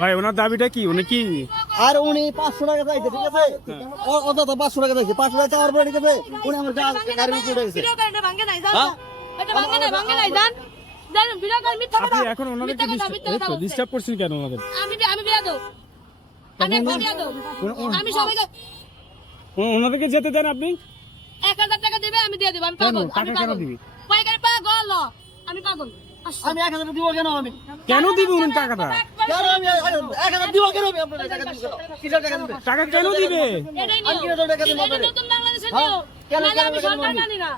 ভাই ওনার দাবিটা কি? উনি কি আর উনি 500 টাকা চাইছে, ঠিক আছে? অন্তত 500 টাকা চাইছে, 500 টাকা চাওয়ার পরে ঠিক আছে উনি আমার গাড়ি উঠে গেছে। আপনি এখন ওনাদেরকে ডিস্টার্ব করছেন কেন? ওনাদের ওনাদেরকে যেতে দেন। আপনি 1000 টাকা দিবে, আমি দিয়ে দেব। আমি পাগল, আমি কেন পাগল, দিবি? পাইকারি পাগল, আমি পাগল। আমি 1000 দিব কেন? আমি কেন দিবি উনি টাকাটা? কেন আমি 1000 দিব কেন? আমি আপনার টাকা দিব কেন? কিসের টাকা দিবেন? টাকা কেন দিবে? এটাই আমি নিয়ম। কিসের টাকা দিব? এটা নতুন বাংলাদেশের নিয়ম। নাহলে আমি সরকার মানি না।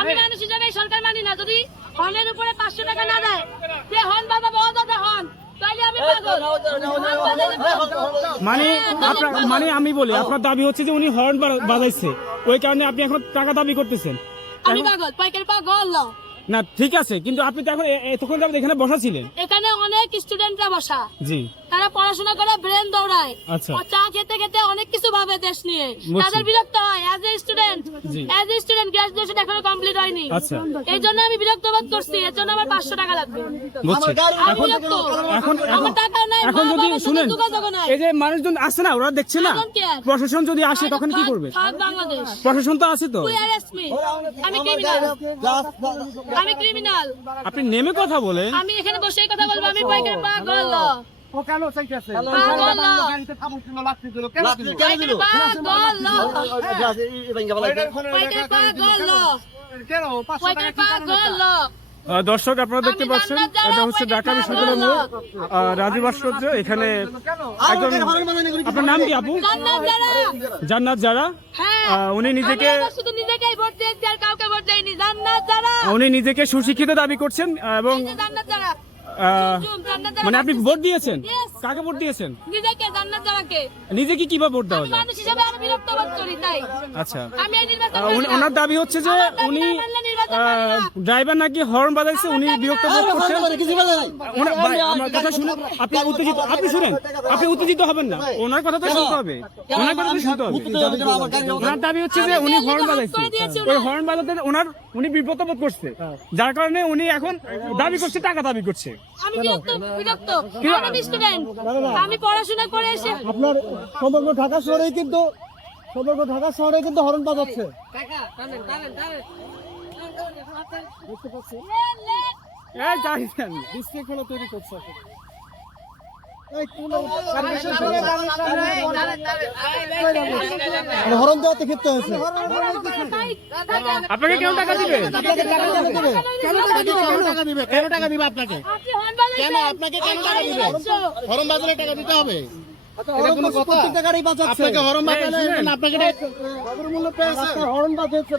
আমি মানুষ হিসেবে এই সরকার মানি না। যদি হর্নের উপরে 500 টাকা না দেয়, যে হর্ন বাবা বাবা হর্ন, তাইলে আমি পাগল। মানে আমি বলি, আপনার দাবি হচ্ছে যে উনি হর্ন বাজাইছে, ওই কারণে আপনি এখন টাকা দাবি করতেছেন। আমি পাগল, পাইকারি পাগল। না ঠিক আছে, কিন্তু আপনি তো এখন এতক্ষণ যাবত এখানে বসা ছিলেন। এখানে অনেক স্টুডেন্টরা বসা, জি, তারা পড়াশোনা করে ব্রেন দৌড়ায়, আচ্ছা। চা খেতে খেতে অনেক কিছু ভাবে দেশ নিয়ে, বুঝছি। তাদের বিরক্ত হয়। As a student G. Graduation এখনো কমপ্লিট হয়নি, আচ্ছা। এই জন্য আমি বিরক্ত বোধ করছি। এর জন্য আমার 500 টাকা লাগবে। বুঝছি। আমি এখন বিরক্ত। এখন আমার টাকা নাই, এখন মা যদি বাবার সাথে শুনেন, যোগাযোগ নাই। এই যে মানুষজন আসছে না, ওরা দেখছে না, এখন কি আর? প্রশাসন যদি আসে তখন কি করবে? থাক বাংলাদেশ। প্রশাসন তো আছে তো। তুই arrest me। আমি ক্রিমিনাল, আমি ক্রিমিনাল। আপনি নেমে কথা বলেন। আমি এখানে বসে কথা বলবো। আমি পাইকারি পাগল, ও কেন চাইতেছে? পাগল, গাড়িতে থামছিল, লাগছিল কেন দিল? পাইকারি পাগল, পাইকারি পাইকারি পাগল, কেন 500 পাইকারি পাগল। দর্শক আপনারা দেখতে আমি পাচ্ছেন, জান্নাত যারা, এটা হচ্ছে ঢাকা পাইকারি বিশ্ববিদ্যালয়ের মোড়, রাজীব ভাস্কর্য। এখানে একদম, আপনার নাম কি আপু? জান্নাত যারা, জান্নাত যারা, হ্যাঁ, উনি নিজেকে আমি আবার শুধু নিজেকেই ভোট দিয়েছি, আর কাউকে ভোট দেইনি। জান্নাত যারা, উনি নিজেকে সুশিক্ষিত দাবি করছেন এবং এই যে জান্নাত যারা, জান্নাত যারা মানে আপনি ভোট দিয়েছেন? Yes. কাকে ভোট দিয়েছেন? নিজেকে, জান্নাত যারাকে। নিজেকে কিভাবে ভোট দেওয়া আমি যায়? মানুষ হিসেবে আরো বিরক্ত বোধ করি, তাই আচ্ছা, আমি এই নির্বাচন মানি না। ওনার দাবি হচ্ছে যে আমার দাবি উনি না মানলে নির্বাচন মানি না। ড্রাইভার নাকি হর্ন বাজাইছে, উনি বিরক্ত বোধ করছেন। কিছু বলে নাই। ভাই, আমার কথা শুনুন। আপনি উত্তেজিত, আপনি শুনেন, আপনি উত্তেজিত হবেন না। ওনার কথা তো শুনতে হবে, ওনার কথা তো শুনতে হবে। ওনার দাবি হচ্ছে যে উনি হর্ন বাজাইছে, ওই হর্ন বাজাতে উনি বিব্রত বোধ করছে, যার কারণে উনি এখন দাবি করছে, টাকা দাবি করছে। আমি বিরক্ত। আমি স্টুডেন্ট, আমি পড়াশোনা করে এসে আপনার সমগ্র ঢাকা শহরে কিন্তু হরণ বাজাচ্ছে। এই জানেন বিশৃঙ্খলা তৈরি করছে। হরণ দেওয়াতে ক্ষিপ্ত হয়েছে। আপনাকে কেন টাকা দিবে? কেন টাকা দিবে আপনাকে? কেন আপনাকে কেন টাকা দিবে? হরণ বাজারে টাকা দিতে হবে? প্রত্যেকটা গাড়ি বাজাচ্ছে। আপনাকে হরণ বাজালে আপনাকে হরণ বাজাচ্ছে।